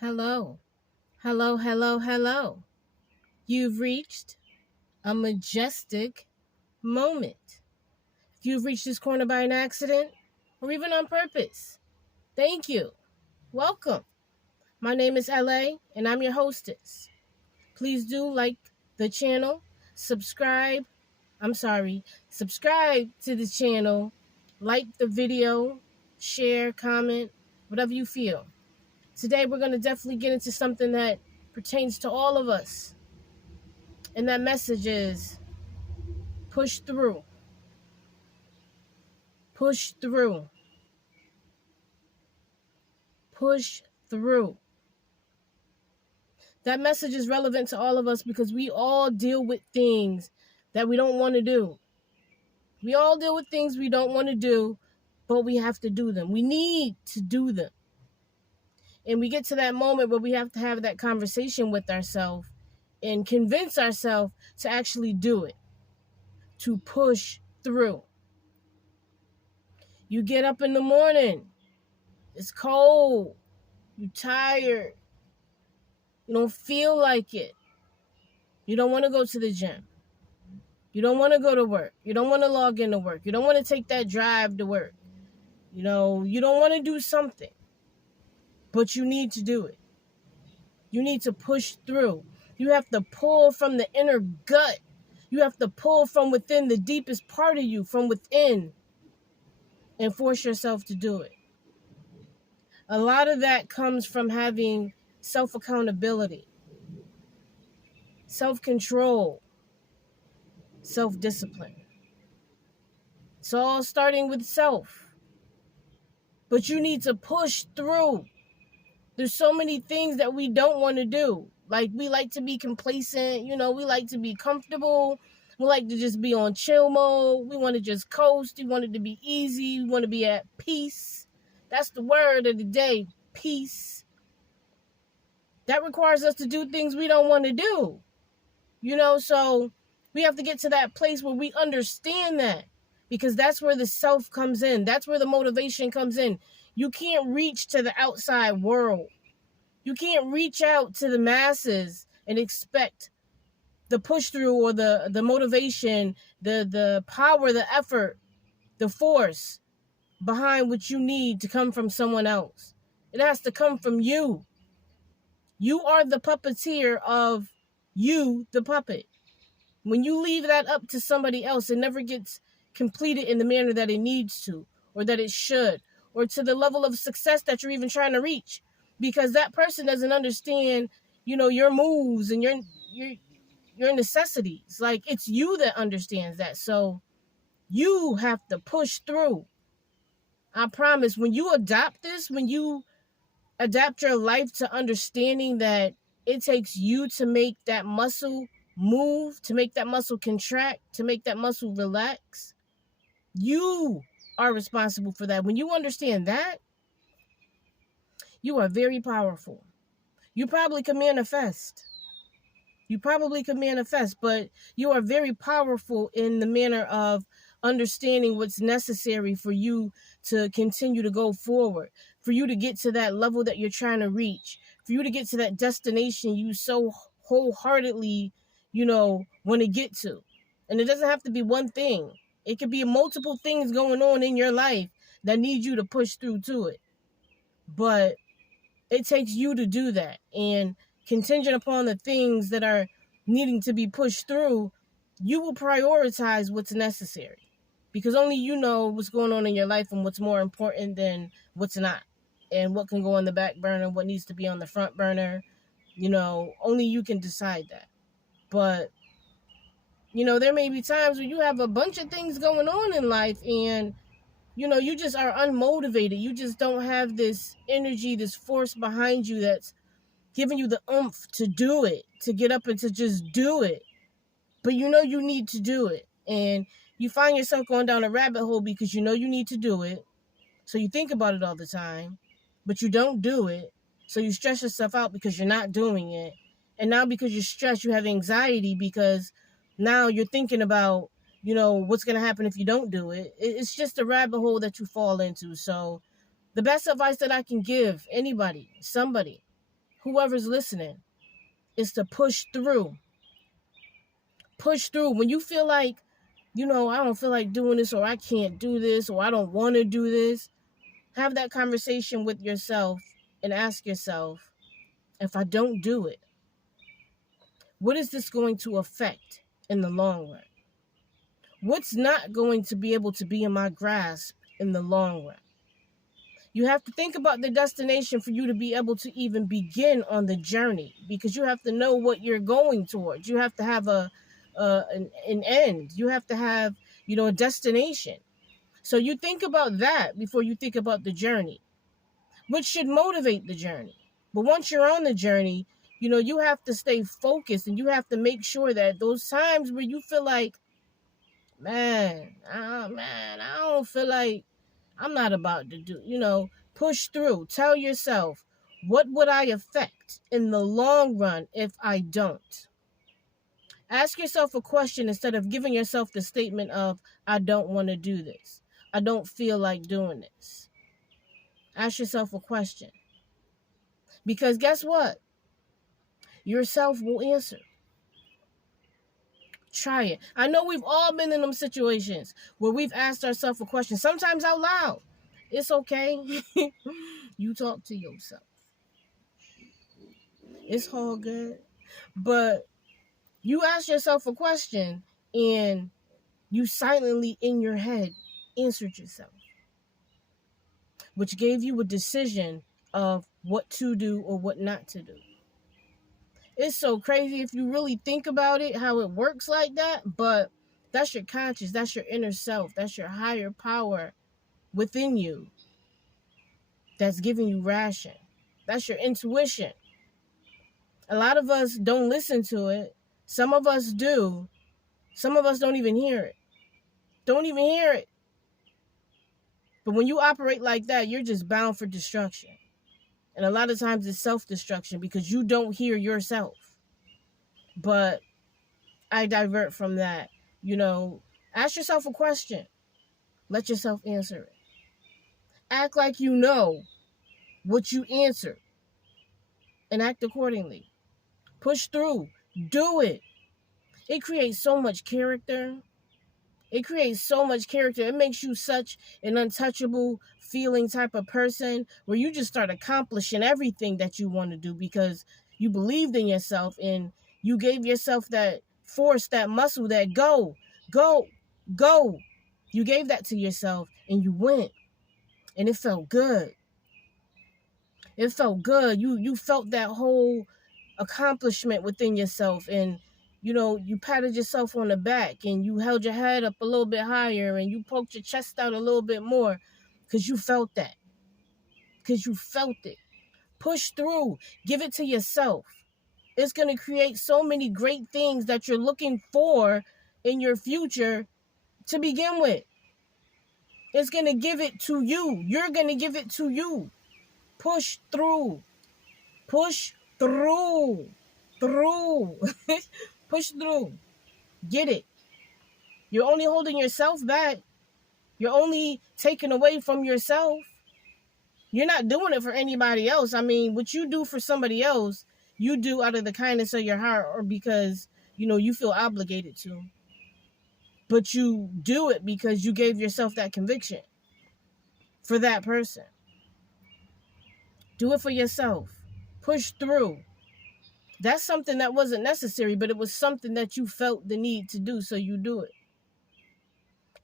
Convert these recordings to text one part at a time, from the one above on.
Hello, hello, hello, hello. You've reached a majestic moment. If you've reached this corner by an accident or even on purpose, thank you. Welcome. My name is LA and I'm your hostess. Please do like the channel, subscribe. Subscribe to the channel, like the video, share, comment, whatever you feel. Today we're going to definitely get into something that pertains to all of us. And that message is push through. Push through. Push through. That message is relevant to all of us because we all deal with things that we don't want to do. We all deal with things we don't want to do, but we have to do them. We need to do them. And we get to that moment where we have to have that conversation with ourselves and convince ourselves to actually do it, to push through. You get up in the morning, it's cold, you're tired, you don't feel like it, you don't want to go to the gym, you don't want to go to work, you don't want to log into work, you don't want to take that drive to work, you don't want to do something, but you need to do it. You need to push through. You have to pull from the inner gut. You have to pull from within the deepest part of you, from within, and force yourself to do it. A lot of that comes from having self-accountability, self-control, self-discipline. It's all starting with self. But you need to push through. There's so many things that we don't want to do. Like, we like to be complacent, we like to be comfortable. We like to just be on chill mode. We want to just coast. We want it to be easy. We want to be at peace. That's the word of the day, peace. That requires us to do things we don't want to do. So we have to get to that place where we understand that, because that's where the self comes in. That's where the motivation comes in. You can't reach to the outside world. You can't reach out to the masses and expect the push through or the motivation, the power, the effort, the force behind what you need to come from someone else. It has to come from you. You are the puppeteer of you, the puppet. When you leave that up to somebody else, it never gets completed in the manner that it needs to, or that it should, or to the level of success that you're even trying to reach, because that person doesn't understand, your moves and your necessities. Like, it's you that understands that. So you have to push through. I promise, when you adopt this, when you adapt your life to understanding that it takes you to make that muscle move, to make that muscle contract, to make that muscle relax, you are responsible for that. When you understand that, you are very powerful. You probably can manifest. But you are very powerful in the manner of understanding what's necessary for you to continue to go forward, for you to get to that level that you're trying to reach, for you to get to that destination you so wholeheartedly, want to get to. And it doesn't have to be one thing. It could be multiple things going on in your life that need you to push through to it. But it takes you to do that. And contingent upon the things that are needing to be pushed through, you will prioritize what's necessary, because only you know what's going on in your life and what's more important than what's not, and what can go on the back burner, what needs to be on the front burner. Only you can decide that. But there may be times where you have a bunch of things going on in life and you just are unmotivated. You just don't have this energy, this force behind you that's giving you the oomph to do it, to get up and to just do it. But you need to do it. And you find yourself going down a rabbit hole because you need to do it. So you think about it all the time, but you don't do it. So you stress yourself out because you're not doing it. And now because you're stressed, you have anxiety because now you're thinking about, what's going to happen if you don't do it. It's just a rabbit hole that you fall into. So the best advice that I can give anybody, somebody, whoever's listening, is to push through. Push through. When you feel like, I don't feel like doing this, or I can't do this, or I don't want to do this, have that conversation with yourself and ask yourself, if I don't do it, what is this going to affect in the long run? What's not going to be able to be in my grasp in the long run? You have to think about the destination for you to be able to even begin on the journey, because you have to know what you're going towards. You have to have an end. You have to have, a destination. So you think about that before you think about the journey, which should motivate the journey. But once you're on the journey, you have to stay focused, and you have to make sure that those times where you feel like, man, I don't feel like, I'm not about to do, push through. Tell yourself, what would I affect in the long run if I don't? Ask yourself a question instead of giving yourself the statement of, I don't want to do this. I don't feel like doing this. Ask yourself a question. Because guess what? Yourself will answer. Try it. I know we've all been in them situations where we've asked ourselves a question, sometimes out loud. It's okay. You talk to yourself. It's all good. But you ask yourself a question and you silently in your head answered yourself, which gave you a decision of what to do or what not to do. It's so crazy if you really think about it, how it works like that, but that's your conscious, that's your inner self, that's your higher power within you that's giving you ration. That's your intuition. A lot of us don't listen to it. Some of us do. Some of us don't even hear it. Don't even hear it. But when you operate like that, you're just bound for destruction. And a lot of times it's self-destruction because you don't hear yourself. But I divert from that. Ask yourself a question. Let yourself answer it. Act like you know what you answered and act accordingly. Push through. Do it. It creates so much character. It creates so much character. It makes you such an untouchable feeling type of person where you just start accomplishing everything that you want to do because you believed in yourself and you gave yourself that force, that muscle, that go. You gave that to yourself and you went and it felt good. It felt good. You felt that whole accomplishment within yourself, and you patted yourself on the back and you held your head up a little bit higher and you poked your chest out a little bit more because you felt that. Because you felt it. Push through. Give it to yourself. It's going to create so many great things that you're looking for in your future to begin with. It's going to give it to you. You're going to give it to you. Push through. Push through. Push through. Get it. You're only holding yourself back. You're only taking away from yourself. You're not doing it for anybody else. I mean, what you do for somebody else, you do out of the kindness of your heart or because, you feel obligated to. But you do it because you gave yourself that conviction for that person. Do it for yourself. Push through. That's something that wasn't necessary, but it was something that you felt the need to do, so you do it.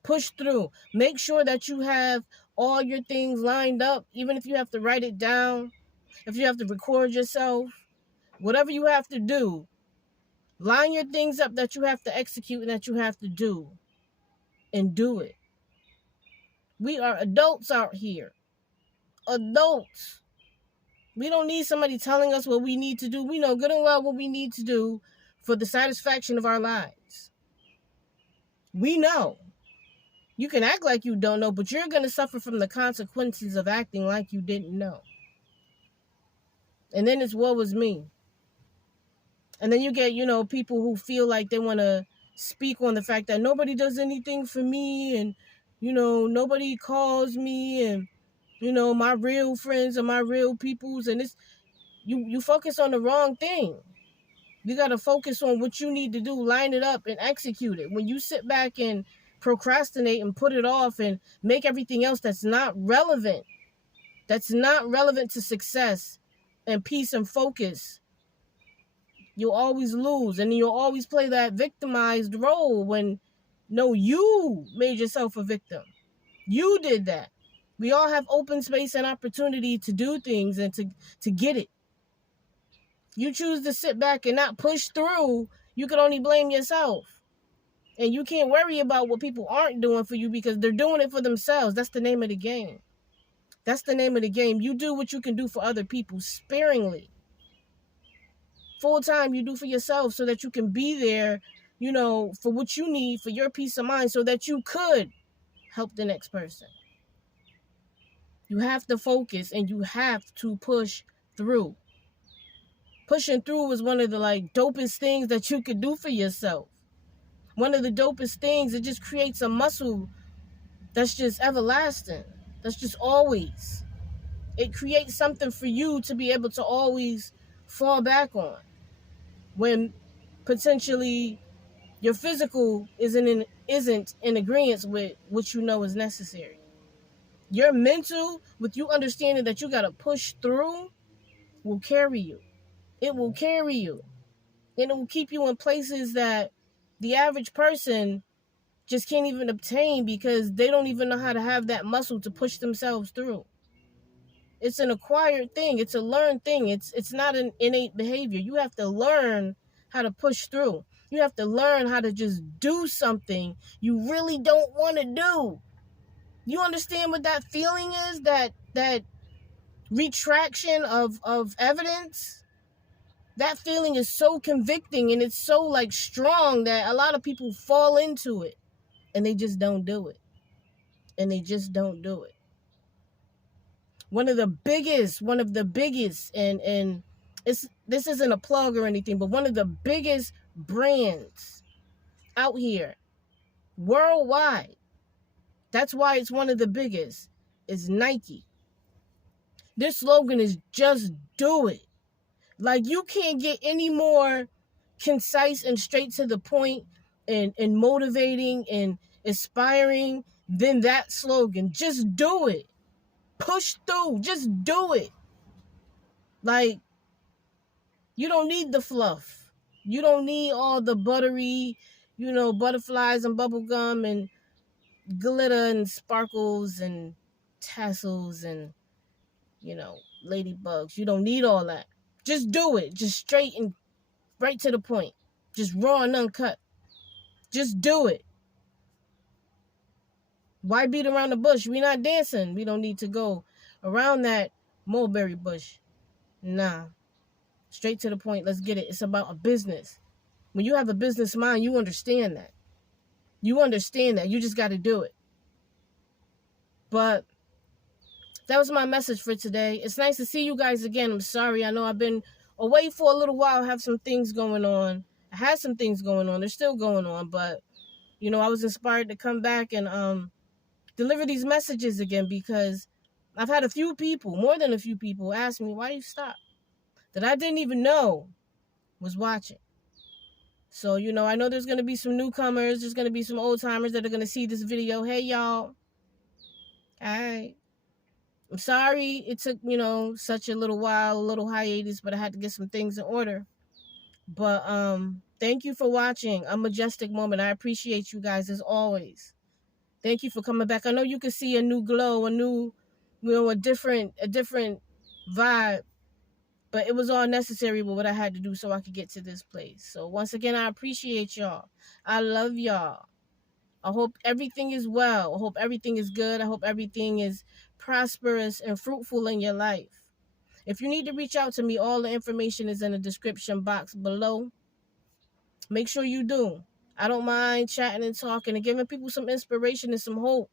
Push through. Make sure that you have all your things lined up, even if you have to write it down, if you have to record yourself, whatever you have to do. Line your things up that you have to execute and that you have to do, and do it. We are adults out here. Adults. We don't need somebody telling us what we need to do. We know good and well what we need to do for the satisfaction of our lives. We know. You can act like you don't know, but you're going to suffer from the consequences of acting like you didn't know. And then it's woe is me. And then you get, people who feel like they want to speak on the fact that nobody does anything for me and, nobody calls me and, my real friends are my real peoples. And you focus on the wrong thing. You got to focus on what you need to do, line it up and execute it. When you sit back and procrastinate and put it off and make everything else that's not relevant to success and peace and focus, you'll always lose. And you'll always play that victimized role when, no, you made yourself a victim. You did that. We all have open space and opportunity to do things and to get it. You choose to sit back and not push through, you can only blame yourself. And you can't worry about what people aren't doing for you because they're doing it for themselves. That's the name of the game. That's the name of the game. You do what you can do for other people sparingly. Full time you do for yourself so that you can be there, for what you need, for your peace of mind, so that you could help the next person. You have to focus and you have to push through. Pushing through is one of the dopest things that you could do for yourself. One of the dopest things, it just creates a muscle that's just everlasting. That's just always. It creates something for you to be able to always fall back on when potentially your physical isn't in agreement with what you know is necessary. Your mental, with you understanding that you got to push through, will carry you. It will carry you. And it will keep you in places that the average person just can't even obtain because they don't even know how to have that muscle to push themselves through. It's an acquired thing. It's a learned thing. It's not an innate behavior. You have to learn how to push through. You have to learn how to just do something you really don't want to do. You understand what that feeling is? That retraction of evidence? That feeling is so convicting and it's so strong that a lot of people fall into it and they just don't do it. And they just don't do it. One of the biggest, and this isn't a plug or anything, but one of the biggest brands out here worldwide, that's why it's one of the biggest, is Nike. Their slogan is just do it. You can't get any more concise and straight to the point and motivating and inspiring than that slogan. Just do it. Push through. Just do it. You don't need the fluff. You don't need all the buttery, butterflies and bubblegum and glitter and sparkles and tassels and, ladybugs. You don't need all that. Just do it. Just straight and right to the point. Just raw and uncut. Just do it. Why beat around the bush? We're not dancing. We don't need to go around that mulberry bush. Nah. Straight to the point. Let's get it. It's about a business. When you have a business mind, you understand that. You understand that. You just got to do it. But that was my message for today. It's nice to see you guys again. I'm sorry. I know I've been away for a little while. I have some things going on. I had some things going on. They're still going on. But, I was inspired to come back and deliver these messages again because I've had a few people, more than a few people, ask me, why do you stop? That I didn't even know was watching. So, I know there's going to be some newcomers. There's going to be some old timers that are going to see this video. Hey, y'all. All right. I'm sorry it took, such a little while, a little hiatus, but I had to get some things in order. But thank you for watching a Majestic Moment. I appreciate you guys as always. Thank you for coming back. I know you can see a new glow, a new, a different vibe. But it was all necessary with what I had to do so I could get to this place. So once again, I appreciate y'all. I love y'all. I hope everything is well. I hope everything is good. I hope everything is prosperous and fruitful in your life. If you need to reach out to me, all the information is in the description box below. Make sure you do. I don't mind chatting and talking and giving people some inspiration and some hope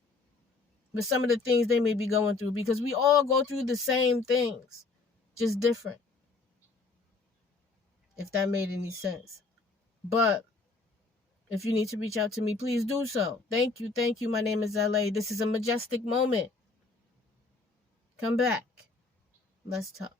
with some of the things they may be going through, because we all go through the same things, just different. If that made any sense. But if you need to reach out to me, please do so. Thank you. Thank you. My name is LA. This is a Majestic Moment. Come back. Let's talk.